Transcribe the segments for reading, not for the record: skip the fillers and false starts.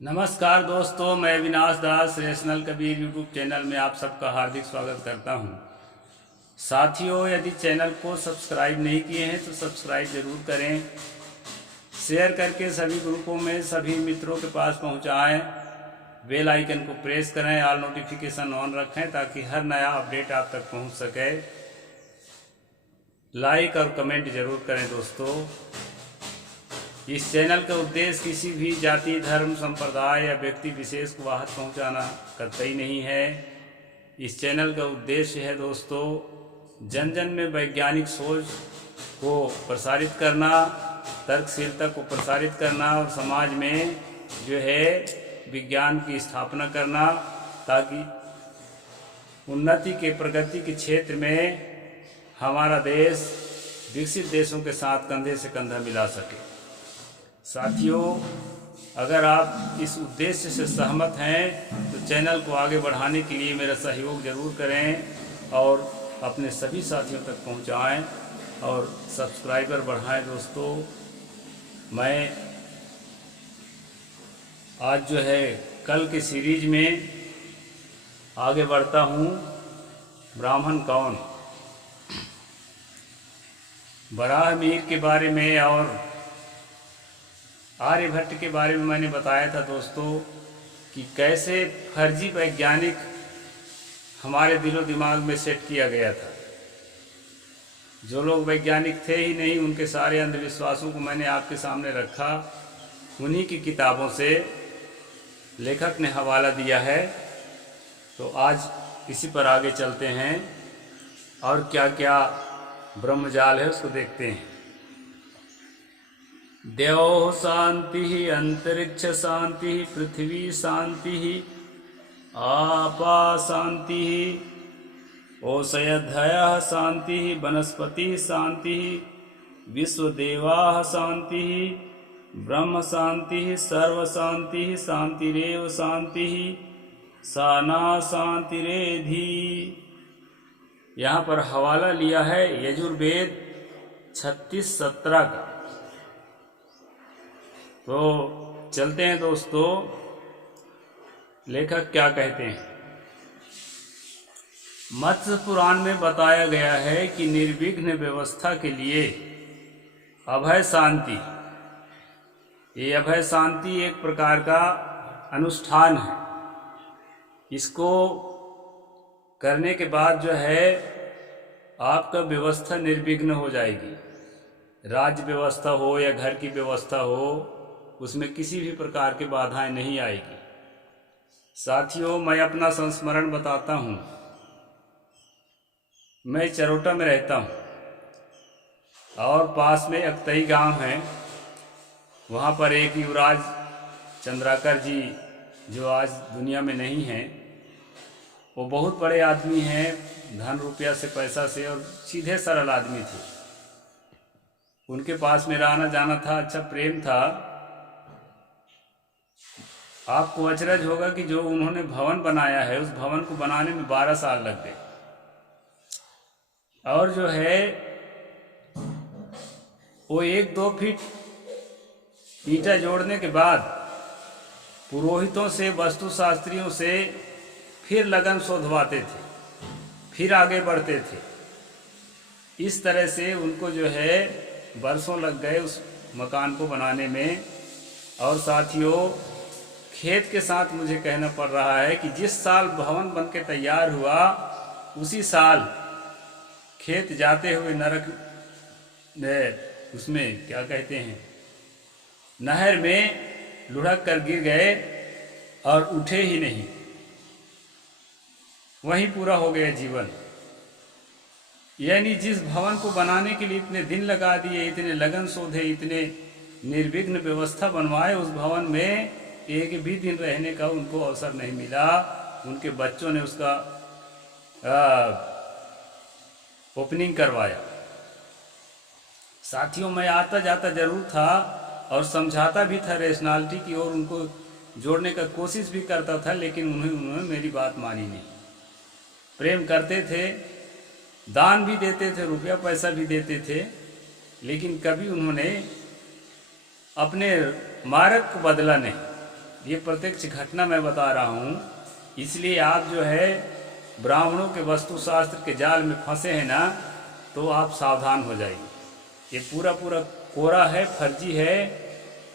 नमस्कार दोस्तों, मैं विनाश दास रेशनल कबीर यूट्यूब चैनल में आप सबका हार्दिक स्वागत करता हूं। साथियों, यदि चैनल को सब्सक्राइब नहीं किए हैं तो सब्सक्राइब ज़रूर करें, शेयर करके सभी ग्रुपों में सभी मित्रों के पास पहुंचाएं, बेल आइकन को प्रेस करें, ऑल नोटिफिकेशन ऑन रखें ताकि हर नया अपडेट आप तक पहुंच सके। लाइक और कमेंट ज़रूर करें दोस्तों। इस चैनल का उद्देश्य किसी भी जाति, धर्म, संप्रदाय या व्यक्ति विशेष को आहत पहुंचाना कतई नहीं है। इस चैनल का उद्देश्य है दोस्तों जन जन में वैज्ञानिक सोच को प्रसारित करना, तर्कशीलता को प्रसारित करना और समाज में जो है विज्ञान की स्थापना करना, ताकि उन्नति के प्रगति के क्षेत्र में हमारा देश विकसित देशों के साथ कंधे से कंधा मिला सके। साथियों, अगर आप इस उद्देश्य से सहमत हैं तो चैनल को आगे बढ़ाने के लिए मेरा सहयोग ज़रूर करें और अपने सभी साथियों तक पहुंचाएं और सब्सक्राइबर बढ़ाएं। दोस्तों, मैं आज जो है कल के सीरीज में आगे बढ़ता हूं। ब्राह्मण कौन, वराहमिहिर के बारे में और आर्यभट्ट के बारे में मैंने बताया था दोस्तों कि कैसे फर्जी वैज्ञानिक हमारे दिलो दिमाग में सेट किया गया था। जो लोग वैज्ञानिक थे ही नहीं, उनके सारे अंधविश्वासों को मैंने आपके सामने रखा। उन्हीं की किताबों से लेखक ने हवाला दिया है। तो आज इसी पर आगे चलते हैं और क्या क्या ब्रह्मजाल है उसको देखते हैं। देव शांति, अंतरिक्ष शांति, पृथ्वी शांति, आपा शांति, ओषधयः शांति, वनस्पति शांति, विश्वदेवाः शांति, ब्रह्म शांति, सर्व शांति, शांतिरेव शांति, साना शांतिरेधि। यहाँ पर हवाला लिया है यजुर्वेद 36:17 का। तो चलते हैं दोस्तों, लेखक क्या कहते हैं। मत्स्य पुराण में बताया गया है कि निर्विघ्न व्यवस्था के लिए अभय शांति, ये अभय शांति एक प्रकार का अनुष्ठान है। इसको करने के बाद जो है आपका व्यवस्था निर्विघ्न हो जाएगी। राज्य व्यवस्था हो या घर की व्यवस्था हो, उसमें किसी भी प्रकार की बाधाएं नहीं आएगी। साथियों, मैं अपना संस्मरण बताता हूँ। मैं चरोटा में रहता हूँ और पास में अक्तई गांव है। वहाँ पर एक युवराज चंद्राकर जी, जो आज दुनिया में नहीं हैं, वो बहुत बड़े आदमी हैं, धन रुपया से, पैसा से, और सीधे सरल आदमी थे। उनके पास मेरा आना जाना था, अच्छा प्रेम था। आपको अचरज होगा कि जो उन्होंने भवन बनाया है, उस भवन को बनाने में 12 साल लग गए। और जो है वो 1-2 फीट ईंटा जोड़ने के बाद पुरोहितों से, वास्तुशास्त्रियों से फिर लगन शोधवाते थे, फिर आगे बढ़ते थे। इस तरह से उनको जो है बरसों लग गए उस मकान को बनाने में। और साथियों, खेत के साथ मुझे कहना पड़ रहा है कि जिस साल भवन बन के तैयार हुआ, उसी साल खेत जाते हुए नरक उसमें क्या कहते हैं, नहर में लुढ़क कर गिर गए और उठे ही नहीं। वहीं पूरा हो गया जीवन। यानी जिस भवन को बनाने के लिए इतने दिन लगा दिए, इतने लगन शोधे, इतने निर्विघ्न व्यवस्था बनवाए, उस भवन में एक भी दिन रहने का उनको अवसर नहीं मिला। उनके बच्चों ने उसका ओपनिंग करवाया। साथियों, मैं आता जाता जरूर था और समझाता भी था रेशनैलिटी की ओर, उनको जोड़ने का कोशिश भी करता था, लेकिन उन्होंने मेरी बात मानी नहीं। प्रेम करते थे, दान भी देते थे, रुपया पैसा भी देते थे, लेकिन कभी उन्होंने अपने मार्ग को बदला नहीं। ये प्रत्यक्ष घटना मैं बता रहा हूँ। इसलिए आप जो है ब्राह्मणों के वास्तुशास्त्र के जाल में फंसे हैं ना, तो आप सावधान हो जाइए। ये पूरा पूरा कोरा है, फर्जी है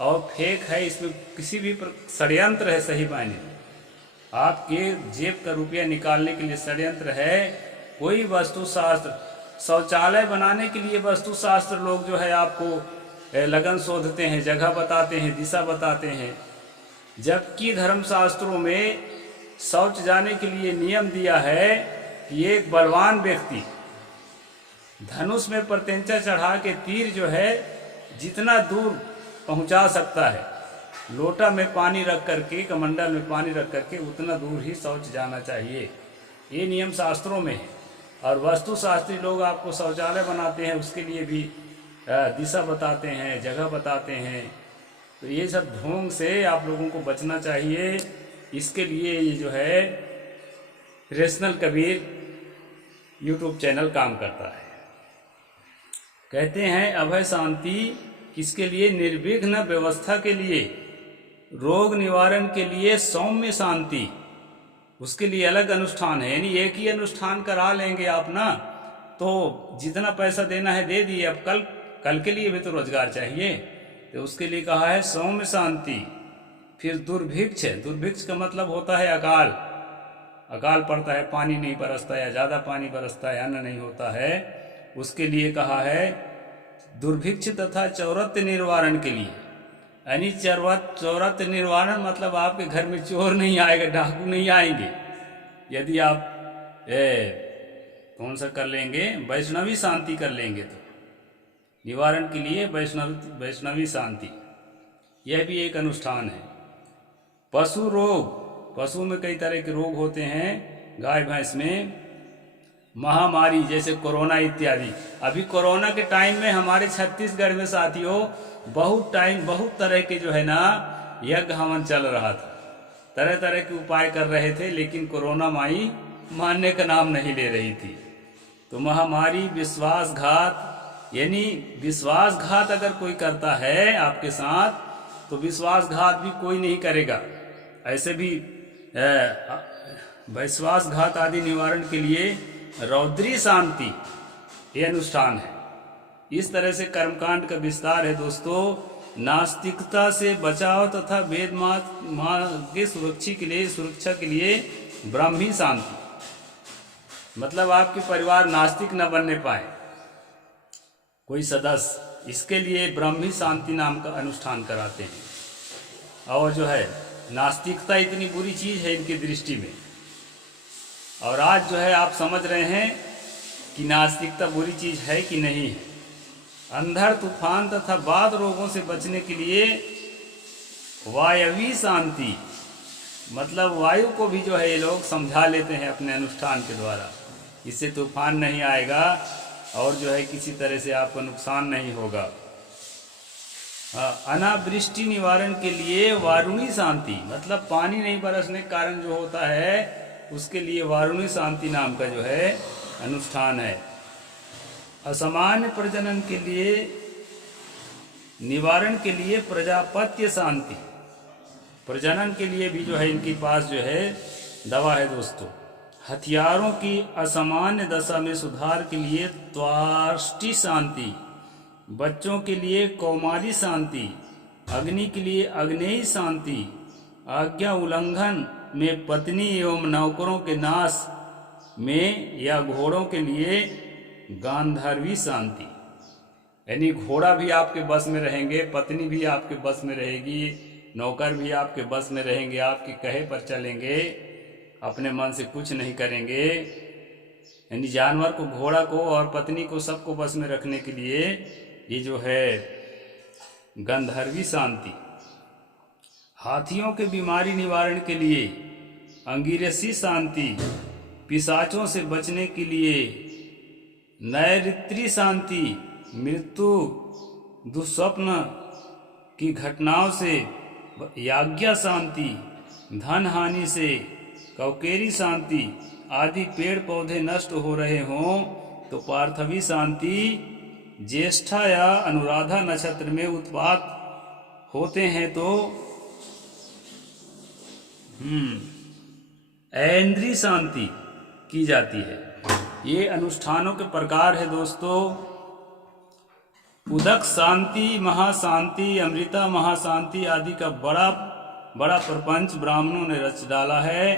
और फेक है। इसमें किसी भी षड्यंत्र है। सही मायने में आपके जेब का रुपया निकालने के लिए षड्यंत्र है। कोई वास्तुशास्त्र, शौचालय बनाने के लिए वास्तुशास्त्र लोग जो है आपको लगन शोधते हैं, जगह बताते हैं, दिशा बताते हैं, जबकि धर्मशास्त्रों में शौच जाने के लिए नियम दिया है कि एक बलवान व्यक्ति धनुष में प्रत्यंचा चढ़ा के तीर जो है जितना दूर पहुंचा सकता है, लोटा में पानी रख करके, कमंडल में पानी रख करके उतना दूर ही शौच जाना चाहिए। ये नियम शास्त्रों में है। और वास्तुशास्त्री लोग आपको शौचालय बनाते हैं, उसके लिए भी दिशा बताते हैं, जगह बताते हैं। तो ये सब ढोंग से आप लोगों को बचना चाहिए। इसके लिए ये जो है रेशनल कबीर यूट्यूब चैनल काम करता है। कहते हैं अभय शांति किसके लिए? निर्विघ्न व्यवस्था के लिए, रोग निवारण के लिए सौम्य शांति, उसके लिए अलग अनुष्ठान है। यानी एक ही अनुष्ठान करा लेंगे आप ना, तो जितना पैसा देना है दे दिए, अब कल के लिए भी तो रोजगार चाहिए। तो उसके लिए कहा है सौम्य शांति। फिर दुर्भिक्ष, दुर्भिक्ष का मतलब होता है अकाल। अकाल पड़ता है, पानी नहीं बरसता या ज़्यादा पानी बरसता है, अन्न नहीं होता है, उसके लिए कहा है दुर्भिक्ष। तथा चौरत्य निवारण के लिए, यानी चौरत्य निवारण मतलब आपके घर में चोर नहीं आएगा, डाकू नहीं आएंगे। यदि आप कौन सा कर लेंगे, वैष्णवी शांति कर लेंगे, तो निवारण के लिए वैष्णवी शांति, यह भी एक अनुष्ठान है। पशु रोग, पशु में कई तरह के रोग होते हैं, गाय भैंस में महामारी जैसे कोरोना इत्यादि। अभी कोरोना के टाइम में हमारे छत्तीसगढ़ में साथियों बहुत तरह के जो है ना यज्ञ हवन चल रहा था, तरह तरह के उपाय कर रहे थे, लेकिन कोरोना माई मानने का नाम नहीं ले रही थी। तो महामारी, विश्वासघात, यानी विश्वासघात अगर कोई करता है आपके साथ, तो विश्वासघात भी कोई नहीं करेगा। ऐसे भी विश्वासघात आदि निवारण के लिए रौद्री शांति ये अनुष्ठान है। इस तरह से कर्मकांड का विस्तार है दोस्तों। नास्तिकता से बचाव तथा वेद मार्ग की सुरक्षा के लिए ब्राह्मी शांति, मतलब आपके परिवार नास्तिक न बनने पाए कोई सदस्य, इसके लिए ब्राह्मी शांति नाम का अनुष्ठान कराते हैं। और जो है नास्तिकता इतनी बुरी चीज़ है इनकी दृष्टि में, और आज जो है आप समझ रहे हैं कि नास्तिकता बुरी चीज़ है कि नहीं है। अंधड़, तूफान तथा वात रोगों से बचने के लिए वायवी शांति, मतलब वायु को भी जो है ये लोग समझा लेते हैं अपने अनुष्ठान के द्वारा, इससे तूफान नहीं आएगा और जो है किसी तरह से आपका नुकसान नहीं होगा। अनावृष्टि निवारण के लिए वारुणी शांति, मतलब पानी नहीं बरसने के कारण जो होता है उसके लिए वारुणी शांति नाम का जो है अनुष्ठान है। असामान्य प्रजनन के लिए निवारण के लिए प्रजापत्य शांति, प्रजनन के लिए भी जो है इनके पास जो है दवा है दोस्तों। हथियारों की असामान्य दशा में सुधार के लिए त्वाष्टि शांति, बच्चों के लिए कौमारी शांति, अग्नि के लिए अग्नेय शांति, आज्ञा उल्लंघन में पत्नी एवं नौकरों के नाश में या घोड़ों के लिए गांधारवी शांति, यानी घोड़ा भी आपके बस में रहेंगे, पत्नी भी आपके बस में रहेगी, नौकर भी आपके बस में रहेंगे, आपके कहे पर चलेंगे, अपने मन से कुछ नहीं करेंगे। यानी जानवर को, घोड़ा को और पत्नी को सबको बस में रखने के लिए ये जो है गंधर्वी शांति। हाथियों के बीमारी निवारण के लिए अंगिरसी शांति, पिशाचों से बचने के लिए नैऋत्री शांति, मृत्यु दुस्वप्न की घटनाओं से याज्ञा शांति, धन हानि से कौकेरी शांति आदि, पेड़ पौधे नष्ट हो रहे हों तो पार्थवी शांति, ज्येष्ठा या अनुराधा नक्षत्र में उत्पात होते हैं तो ऐन्द्रिय शांति की जाती है। ये अनुष्ठानों के प्रकार है दोस्तों। उदक शांति, महाशांति, अमृता महाशांति आदि का बड़ा बड़ा प्रपंच ब्राह्मणों ने रच डाला है,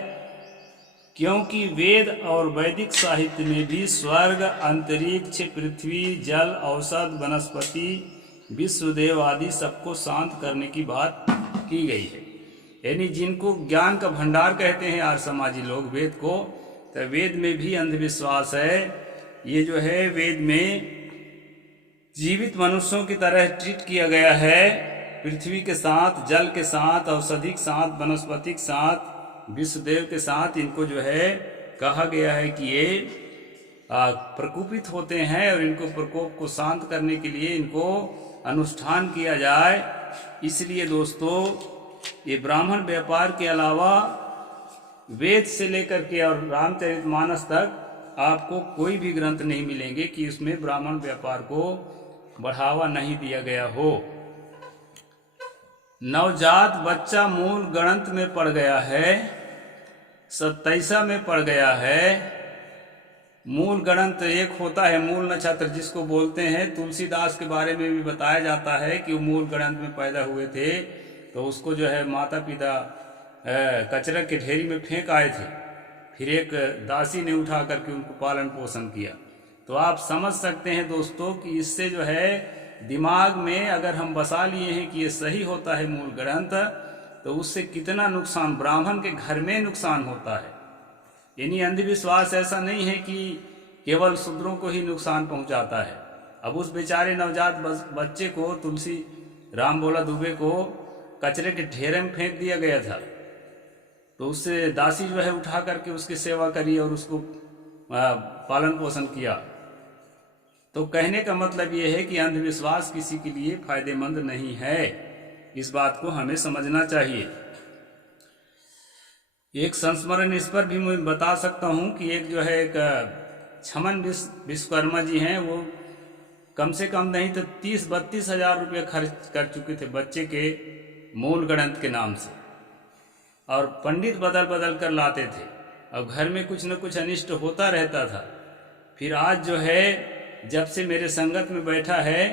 क्योंकि वेद और वैदिक साहित्य में भी स्वर्ग, अंतरिक्ष, पृथ्वी, जल, औषध, वनस्पति, विश्वदेव आदि सबको शांत करने की बात की गई है। यानी जिनको ज्ञान का भंडार कहते हैं आर्य समाजी लोग वेद को, तो वेद में भी अंधविश्वास है। ये जो है वेद में जीवित मनुष्यों की तरह ट्रीट किया गया है, पृथ्वी के साथ, जल के साथ, औषधि के साथ, वनस्पति के साथ, विश्वदेव के साथ इनको जो है कहा गया है कि ये प्रकोपित होते हैं और इनको प्रकोप को शांत करने के लिए इनको अनुष्ठान किया जाए। इसलिए दोस्तों ये ब्राह्मण व्यापार के अलावा वेद से लेकर के और रामचरितमानस तक आपको कोई भी ग्रंथ नहीं मिलेंगे कि उसमें ब्राह्मण व्यापार को बढ़ावा नहीं दिया गया हो। नवजात बच्चा मूल गणंत में पड़ गया है, 27 में पड़ गया है। मूल गणंत एक होता है मूल नक्षत्र जिसको बोलते हैं। तुलसीदास के बारे में भी बताया जाता है कि वो मूल गणंत में पैदा हुए थे, तो उसको जो है माता पिता कचरा के ढेरी में फेंक आए थे, फिर एक दासी ने उठा करके उनको पालन पोषण किया। तो आप समझ सकते हैं दोस्तों कि इससे जो है दिमाग में अगर हम बसा लिए हैं कि ये सही होता है मूल ग्रंथ, तो उससे कितना नुकसान ब्राह्मण के घर में नुकसान होता है। यानी अंधविश्वास ऐसा नहीं है कि केवल शूद्रों को ही नुकसान पहुंचाता है। अब उस बेचारे नवजात बच्चे को तुलसी राम बोला दुबे को कचरे के ढेरे में फेंक दिया गया था, तो उससे दासी जो है उठा करके उसकी सेवा करी और उसको पालन पोषण किया। तो कहने का मतलब ये है कि अंधविश्वास किसी के लिए फायदेमंद नहीं है, इस बात को हमें समझना चाहिए। एक संस्मरण इस पर भी मैं बता सकता हूँ कि एक जो है एक छमन विश्वकर्मा जी हैं, वो कम से कम नहीं तो 30-32 हजार रुपये खर्च कर चुके थे बच्चे के मूल ग्रंथ के नाम से, और पंडित बदल बदल कर लाते थे, और घर में कुछ न कुछ अनिष्ट होता रहता था। फिर आज जो है जब से मेरे संगत में बैठा है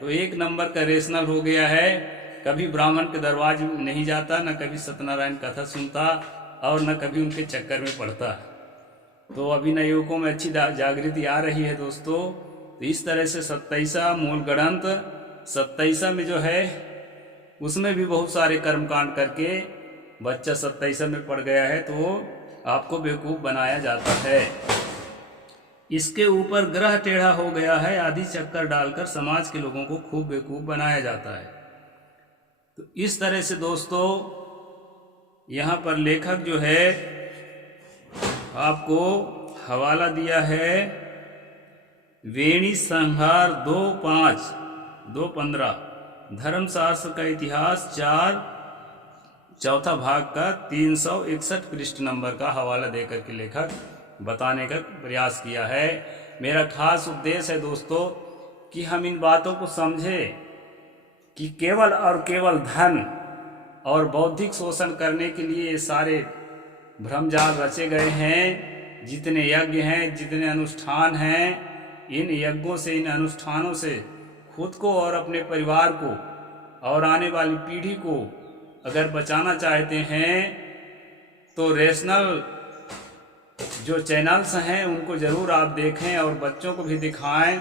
तो एक नंबर का रेशनल हो गया है। कभी ब्राह्मण के दरवाजे में नहीं जाता, न कभी सत्यनारायण कथा सुनता, और न कभी उनके चक्कर में पड़ता। तो अभी नए युवकों में अच्छी जागृति आ रही है दोस्तों। तो इस तरह से 27 मूल ग्रंथ 27 में जो है उसमें भी बहुत सारे कर्मकांड करके बच्चा 27 में पड़ गया है, तो आपको बेवकूफ़ बनाया जाता है। इसके ऊपर ग्रह टेढ़ा हो गया है आदि चक्कर डालकर समाज के लोगों को खूब बेवकूफ़ बनाया जाता है। तो इस तरह से दोस्तों यहाँ पर लेखक जो है आपको हवाला दिया है वेणी संहार 2:5-2:15 धर्मशास्त्र का इतिहास 4 चौथा भाग का 361 पृष्ठ नंबर का हवाला देकर के लेखक बताने का प्रयास किया है। मेरा खास उद्देश्य है दोस्तों कि हम इन बातों को समझें कि केवल और केवल धन और बौद्धिक शोषण करने के लिए ये सारे भ्रमजाल रचे गए हैं। जितने यज्ञ हैं, जितने अनुष्ठान हैं, इन यज्ञों से, इन अनुष्ठानों से खुद को और अपने परिवार को और आने वाली पीढ़ी को अगर बचाना चाहते हैं तो रेशनल जो चैनल्स हैं उनको ज़रूर आप देखें और बच्चों को भी दिखाएं।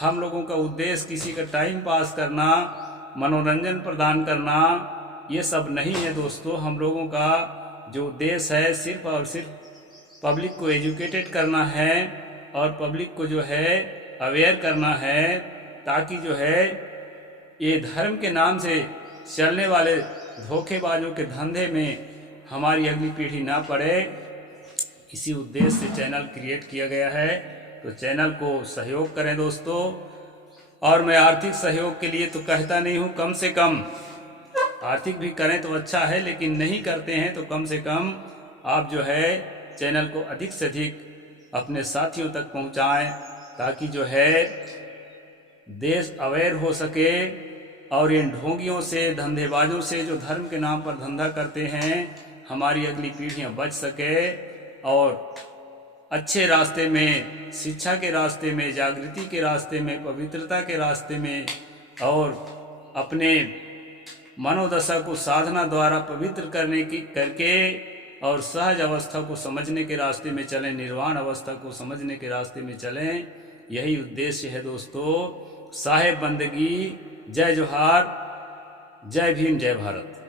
हम लोगों का उद्देश्य किसी का टाइम पास करना, मनोरंजन प्रदान करना, ये सब नहीं है दोस्तों। हम लोगों का जो उद्देश्य है सिर्फ और सिर्फ पब्लिक को एजुकेटेड करना है और पब्लिक को जो है अवेयर करना है, ताकि जो है ये धर्म के नाम से चलने वाले धोखेबाजों के धंधे में हमारी अगली पीढ़ी ना पड़े। इसी उद्देश्य से चैनल क्रिएट किया गया है। तो चैनल को सहयोग करें दोस्तों। और मैं आर्थिक सहयोग के लिए तो कहता नहीं हूँ, कम से कम आर्थिक भी करें तो अच्छा है, लेकिन नहीं करते हैं तो कम से कम आप जो है चैनल को अधिक से अधिक अपने साथियों तक पहुँचाएँ, ताकि जो है देश अवेयर हो सके और इन ढोंगियों से, धंधेबाजों से जो धर्म के नाम पर धंधा करते हैं, हमारी अगली पीढ़ियां बच सके और अच्छे रास्ते में, शिक्षा के रास्ते में, जागृति के रास्ते में, पवित्रता के रास्ते में और अपने मनोदशा को साधना द्वारा पवित्र करके और सहज अवस्था को समझने के रास्ते में चलें, निर्वाण अवस्था को समझने के रास्ते में चलें। यही उद्देश्य है दोस्तों। साहेब बंदगी, जय जोहार, जय भीम, जय भारत।